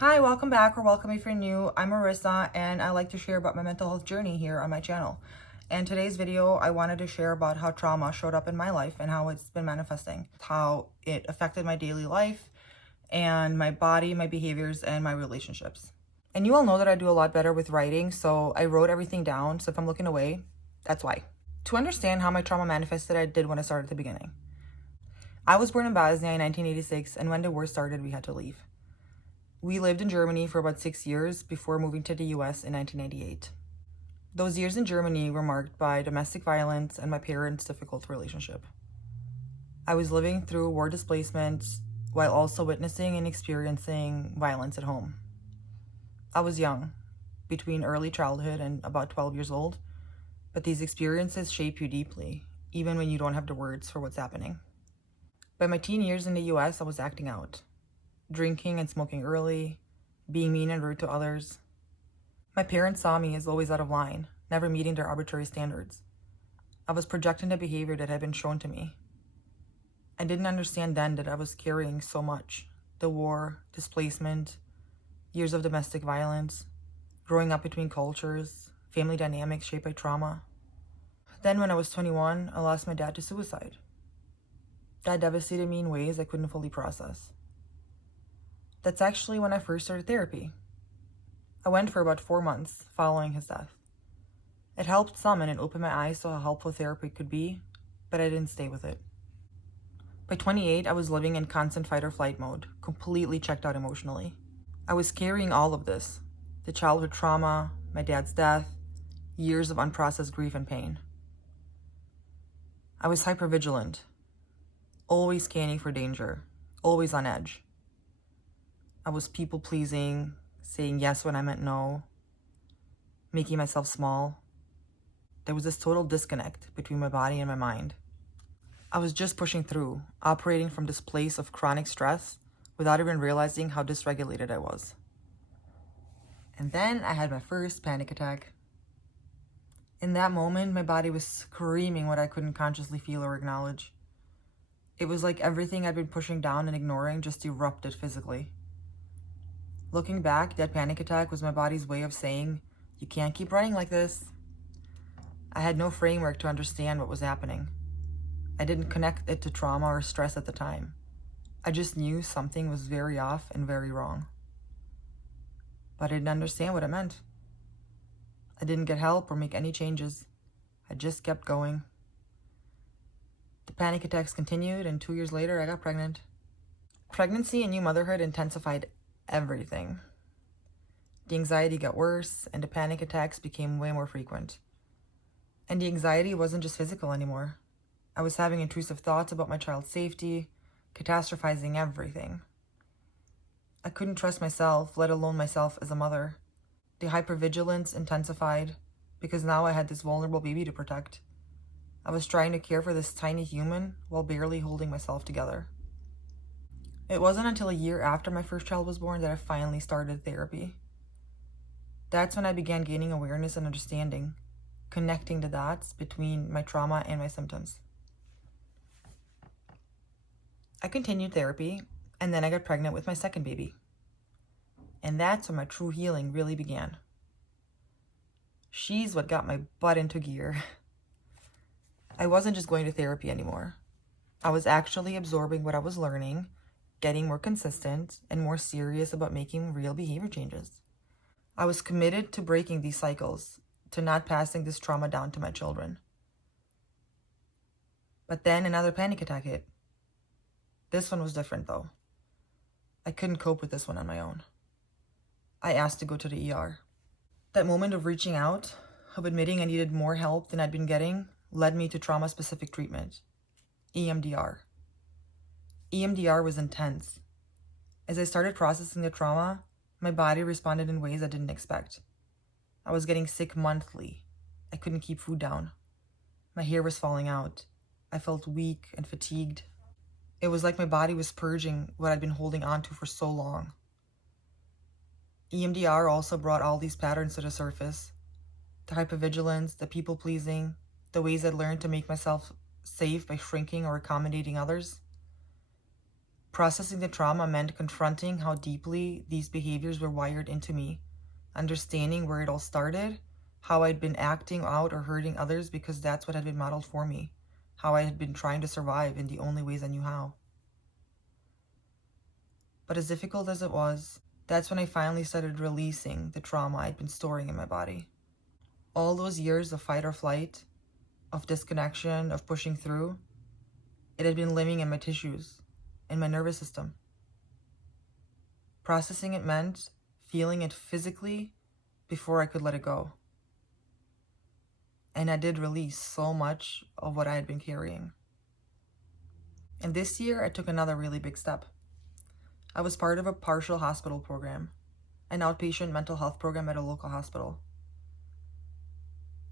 Hi, welcome back or welcome if you're new. I'm Marissa and I like to share about my mental health journey here on my channel. In today's video, I wanted to share about how trauma showed up in my life and how it's been manifesting, how it affected my daily life and my body, my behaviors, and my relationships. And you all know that I do a lot better with writing, so I wrote everything down. So if I'm looking away, that's why. To understand how my trauma manifested, I did want to start at the beginning. I was born in Bosnia in 1986, and when the war started, we had to leave. We lived in Germany for about 6 years before moving to the US in 1998. Those years in Germany were marked by domestic violence and my parents' difficult relationship. I was living through war displacement while also witnessing and experiencing violence at home. I was young, between early childhood and about 12 years old, but these experiences shape you deeply, even when you don't have the words for what's happening. By my teen years in the US, I was acting out. Drinking and smoking early, being mean and rude to others. My parents saw me as always out of line, never meeting their arbitrary standards. I was projecting the behavior that had been shown to me. I didn't understand then that I was carrying so much. The war, displacement, years of domestic violence, growing up between cultures, family dynamics shaped by trauma. Then when I was 21, I lost my dad to suicide. That devastated me in ways I couldn't fully process. That's actually when I first started therapy. I went for about 4 months following his death. It helped some and it opened my eyes to how helpful therapy could be, but I didn't stay with it. By 28, I was living in constant fight or flight mode, completely checked out emotionally. I was carrying all of this, the childhood trauma, my dad's death, years of unprocessed grief and pain. I was hypervigilant, always scanning for danger, always on edge. I was people-pleasing, saying yes when I meant no, making myself small. There was this total disconnect between my body and my mind. I was just pushing through, operating from this place of chronic stress without even realizing how dysregulated I was. And then I had my first panic attack. In that moment, my body was screaming what I couldn't consciously feel or acknowledge. It was like everything I'd been pushing down and ignoring just erupted physically. Looking back, that panic attack was my body's way of saying, you can't keep running like this. I had no framework to understand what was happening. I didn't connect it to trauma or stress at the time. I just knew something was very off and very wrong. But I didn't understand what it meant. I didn't get help or make any changes. I just kept going. The panic attacks continued, and 2 years later, I got pregnant. Pregnancy and new motherhood intensified everything. The anxiety got worse and the panic attacks became way more frequent. And the anxiety wasn't just physical anymore. I was having intrusive thoughts about my child's safety, catastrophizing everything. I couldn't trust myself, let alone myself as a mother. The hypervigilance intensified because now I had this vulnerable baby to protect. I was trying to care for this tiny human while barely holding myself together. It wasn't until a year after my first child was born that I finally started therapy. That's when I began gaining awareness and understanding, connecting the dots between my trauma and my symptoms. I continued therapy, and then I got pregnant with my second baby. And that's when my true healing really began. She's what got my butt into gear. I wasn't just going to therapy anymore. I was actually absorbing what I was learning, getting more consistent, and more serious about making real behavior changes. I was committed to breaking these cycles, to not passing this trauma down to my children. But then another panic attack hit. This one was different though. I couldn't cope with this one on my own. I asked to go to the ER. That moment of reaching out, of admitting I needed more help than I'd been getting, led me to trauma-specific treatment, EMDR. EMDR was intense. As I started processing the trauma, my body responded in ways I didn't expect. I was getting sick monthly. I couldn't keep food down. My hair was falling out. I felt weak and fatigued. It was like my body was purging what I'd been holding on to for so long. EMDR also brought all these patterns to the surface. The hypervigilance, the people-pleasing, the ways I'd learned to make myself safe by shrinking or accommodating others. Processing the trauma meant confronting how deeply these behaviors were wired into me, understanding where it all started, how I'd been acting out or hurting others because that's what had been modeled for me, how I had been trying to survive in the only ways I knew how. But as difficult as it was, that's when I finally started releasing the trauma I'd been storing in my body. All those years of fight or flight, of disconnection, of pushing through, it had been living in my tissues, in my nervous system. Processing it meant feeling it physically before I could let it go. And I did release so much of what I had been carrying. And this year, I took another really big step. I was part of a partial hospital program, an outpatient mental health program at a local hospital.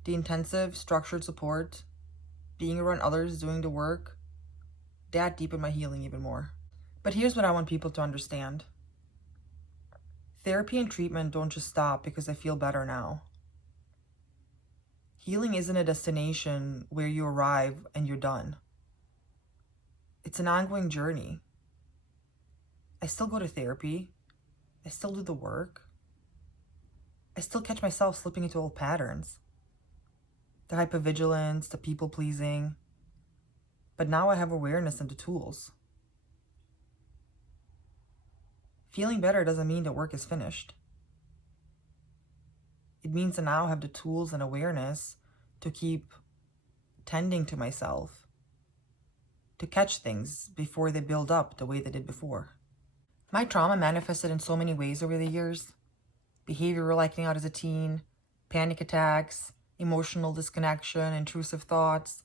The intensive, structured support, being around others doing the work, that deepened my healing even more. But here's what I want people to understand. Therapy and treatment don't just stop because I feel better now. Healing isn't a destination where you arrive and you're done. It's an ongoing journey. I still go to therapy. I still do the work. I still catch myself slipping into old patterns. The hypervigilance, the people-pleasing. But now I have awareness and the tools. Feeling better doesn't mean the work is finished. It means I now have the tools and awareness to keep tending to myself, to catch things before they build up the way they did before. My trauma manifested in so many ways over the years. Behavioral acting out as a teen, panic attacks, emotional disconnection, intrusive thoughts,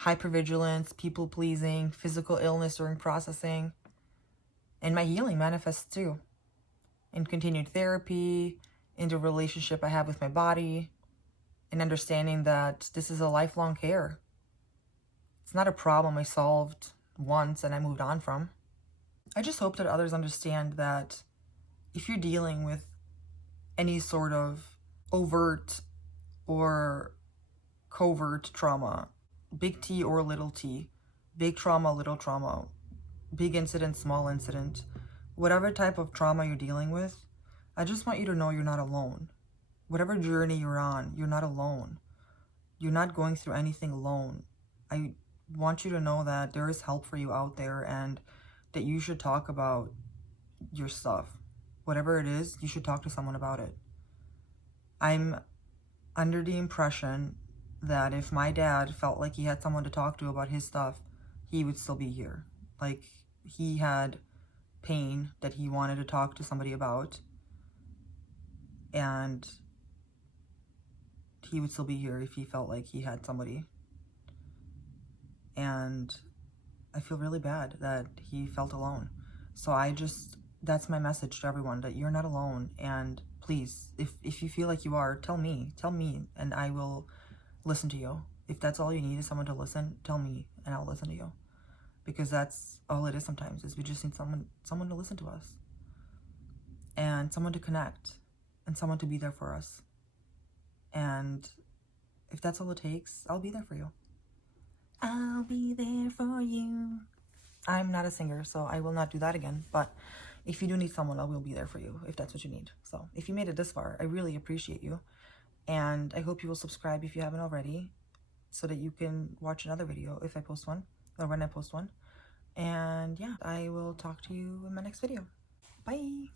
hypervigilance, people-pleasing, physical illness during processing. And my healing manifests too. In continued therapy, in the relationship I have with my body, in understanding that this is a lifelong care. It's not a problem I solved once and I moved on from. I just hope that others understand that if you're dealing with any sort of overt or covert trauma, big T or little t, big trauma, little trauma, big incident, small incident, whatever type of trauma you're dealing with, I just want you to know you're not alone. Whatever journey you're on, you're not alone. You're not going through anything alone. I want you to know that there is help for you out there and that you should talk about your stuff. Whatever it is, you should talk to someone about it. I'm under the impression that if my dad felt like he had someone to talk to about his stuff, he would still be here. Like, he had pain that he wanted to talk to somebody about, and he would still be here if he felt like he had somebody. And I feel really bad that he felt alone. So that's my message to everyone, that you're not alone. And please, if you feel like you are, tell me, and I will listen to you. If that's all you need is someone to listen, tell me and I'll listen to you. Because that's all it is sometimes, is we just need someone to listen to us. And someone to connect. And someone to be there for us. And if that's all it takes, I'll be there for you. I'll be there for you. I'm not a singer, so I will not do that again. But if you do need someone, I will be there for you, if that's what you need. So if you made it this far, I really appreciate you. And I hope you will subscribe if you haven't already, so that you can watch another video if I post one, or when I post one. And yeah, I will talk to you in my next video. Bye!